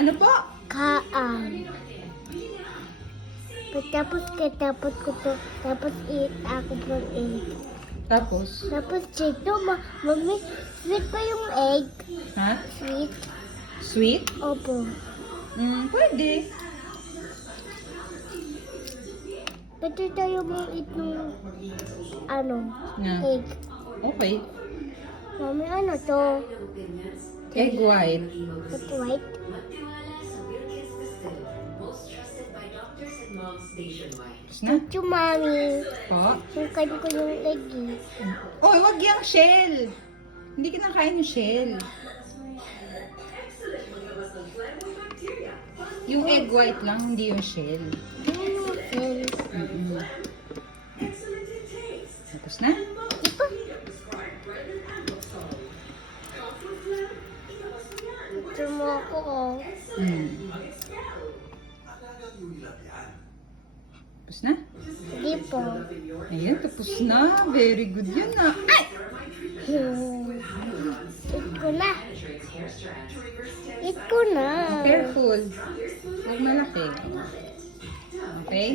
Ano po? Kaan. Tapos katapos ko to, tapos eat ako from egg. Tapos? Tapos dito, mami, sweet pa yung egg. Ha? Sweet? Sweet? Opo. Pwede. Pwede tayo mag-eat ng, Nga. egg. Okay. Mami, ano to? Egg white. Egg white? Tapos na? Thank you, mami. Po? Sukan ko yung egg eh. Oh, wag yung shell. Hindi kinakain yung shell. Yung egg white lang, hindi yung shell. Ano shell? Tapos na? Ito. Ito mo ako, oh. Tapos na? Hindi po. Ayan, tapos na. Very good yan na. Ay! Eat ko na. Eat ko na. Careful. Huwag malaki. Okay?